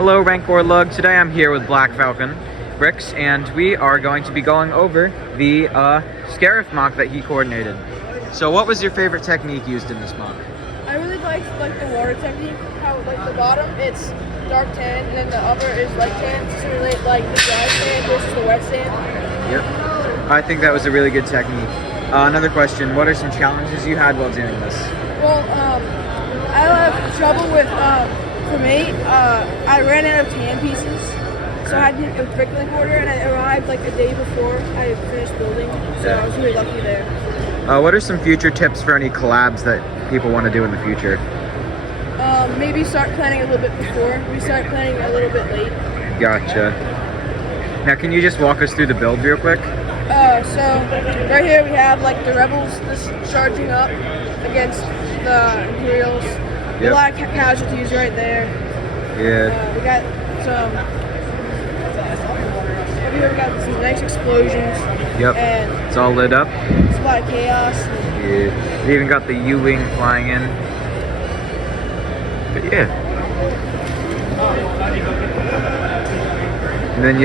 Hello, Rancor Lug. Today I'm here with Black Falcon Bricks, and we are going to be going over the Scarif mock that he coordinated. So what was your favorite technique used in this mock? I really liked the water technique, how like the bottom it's dark tan and then the upper is light tan to simulate like the dry sand versus the wet sand. Yep. I think that was a really good technique. Another question, what are some challenges you had while doing this? Well, I have trouble with, for me, I ran out of tan pieces, so I had to get a brickling order, and I arrived like a day before I finished building, so I was really lucky there. What are some future tips for any collabs that people want to do in the future? Maybe start planning a little bit before. We start planning a little bit late. Gotcha. Now can you just walk us through the build real quick? So right here we have like the rebels just charging up against the Imperials. Yep. A lot of casualties right there. Yeah. We got some. Over here we got some nice explosions. Yep. And it's all lit up. It's a lot of chaos. Yeah. They even got the U-wing flying in. But yeah. And then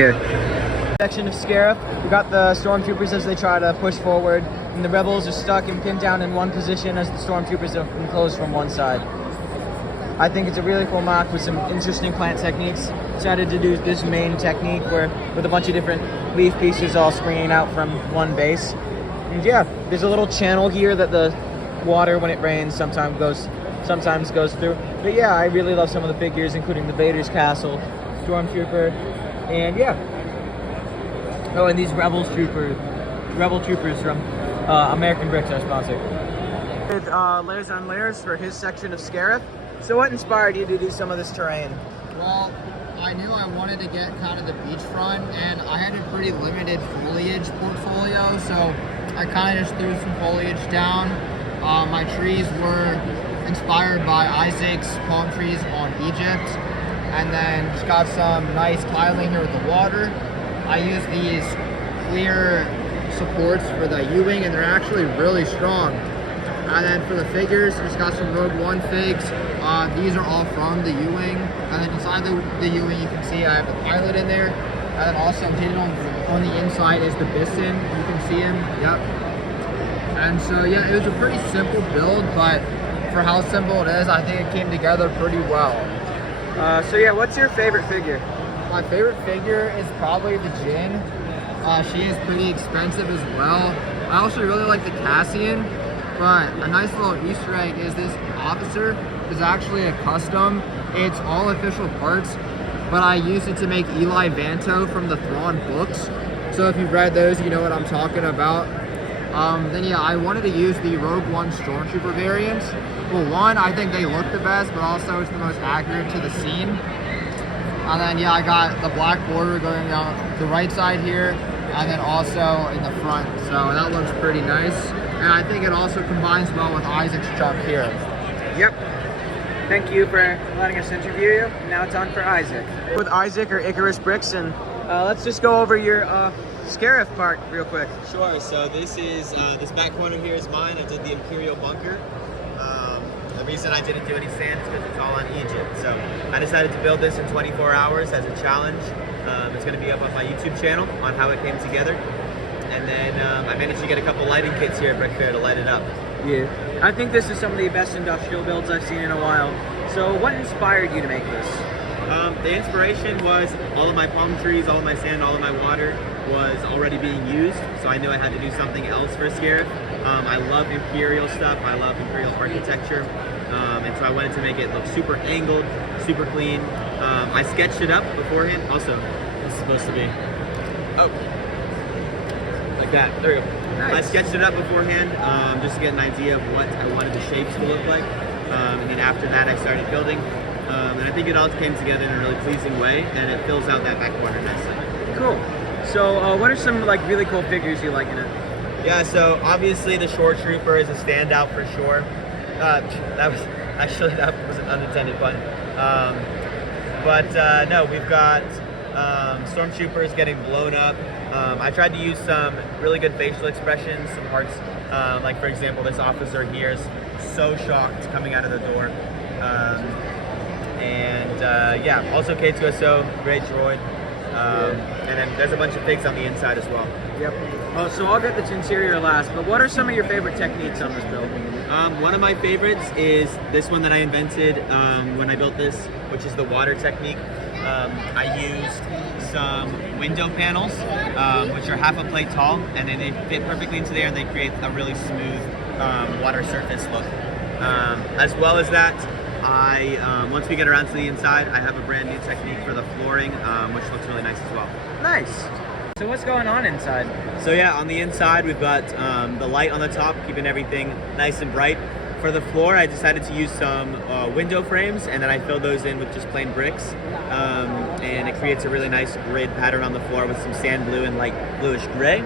section of Scarif. We got the stormtroopers as they try to push forward, and the rebels are stuck and pinned down in one position as the stormtroopers are enclosed from one side. I think it's a really cool mock with some interesting plant techniques. Decided to do this main technique where with a bunch of different leaf pieces all springing out from one base. And yeah, there's a little channel here that the water when it rains sometimes goes through. But yeah, I really love some of the figures, including the Vader's castle, stormtrooper, and yeah. Oh, and these rebel troopers from American Bricks, our sponsor. With layers on layers for his section of Scarif. So what inspired you to do some of this terrain? Well, I knew I wanted to get kind of the beachfront, and I had a pretty limited foliage portfolio, so I kind of just threw some foliage down. My trees were inspired by Isaac's palm trees on Egypt, and then just got some nice tiling here with the water. I used these clear supports for the U-wing, and they're actually really strong. And then for the figures, just got some Rogue One figs. These are all from the U-wing. And then inside the U-wing, you can see I have the pilot in there. And then also included on the inside is the Bisson. You can see him. Yep. And so yeah, it was a pretty simple build, but for how simple it is, I think it came together pretty well. So yeah, what's your favorite figure? My favorite figure is probably the Jin. She is pretty expensive as well. I also really like the Cassian, but a nice little Easter egg is this officer is actually a custom. It's all official parts, but I used it to make Eli Vanto from the Thrawn books. So if you've read those, you know what I'm talking about. Then yeah, I wanted to use the Rogue One Stormtrooper variants. Well, one, I think they look the best, but also it's the most accurate to the scene. And then yeah, I got the black border going down the right side here, and then also in the front. So that looks pretty nice. And I think it also combines well with Isaac's chunk here. Yep. Thank you for letting us interview you. Now it's on for Isaac. With Isaac or Icarus Bricks, and let's just go over your Scarif part real quick. Sure, so this is, this back corner here is mine. I did the Imperial bunker. The reason I didn't do any sand is because it's all on Egypt. So I decided to build this in 24 hours as a challenge. It's going to be up on my YouTube channel on how it came together. And then I managed to get a couple lighting kits here at Brickfair to light it up. Yeah, I think this is some of the best industrial builds I've seen in a while. So what inspired you to make this? The inspiration was all of my palm trees, all of my sand, all of my water was already being used. So I knew I had to do something else for Scarif. I love Imperial stuff. I love Imperial architecture. And so I wanted to make it look super angled, super clean. I sketched it up beforehand. Also, this is supposed to be, like that, there we go. Nice. I sketched it up beforehand just to get an idea of what I wanted the shapes to look like. And then after that I started building. And I think it all came together in a really pleasing way, and it fills out that back corner nicely. Cool. So what are some like really cool figures you like in it? Yeah, so obviously the Shore Trooper is a standout for sure. That was an unintended pun. No, we've got stormtroopers getting blown up. I tried to use some really good facial expressions, some parts, like for example, this officer here is so shocked coming out of the door. And yeah, also K2SO, great droid. And then there's a bunch of figs on the inside as well. Yep. Well, so I'll get the interior last, but what are some of your favorite techniques on this build? One of my favorites is this one that I invented when I built this, which is the water technique. I used some window panels, which are half a plate tall, and then they fit perfectly into there and they create a really smooth water surface look. As well as that, once we get around to the inside, I have a brand new technique for the flooring, which looks really nice as well. Nice. So what's going on inside? So yeah, on the inside we've got the light on the top, keeping everything nice and bright. For the floor, I decided to use some window frames, and then I filled those in with just plain bricks. And it creates a really nice grid pattern on the floor with some sand blue and light bluish gray.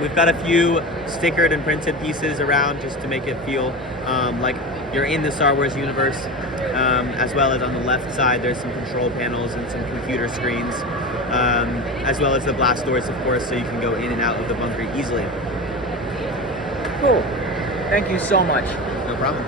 We've got a few stickered and printed pieces around just to make it feel like you're in the Star Wars universe. As well as on the left side, there's some control panels and some computer screens. As well as the blast doors, of course, so you can go in and out of the bunker easily. Cool. Thank you so much. No problem.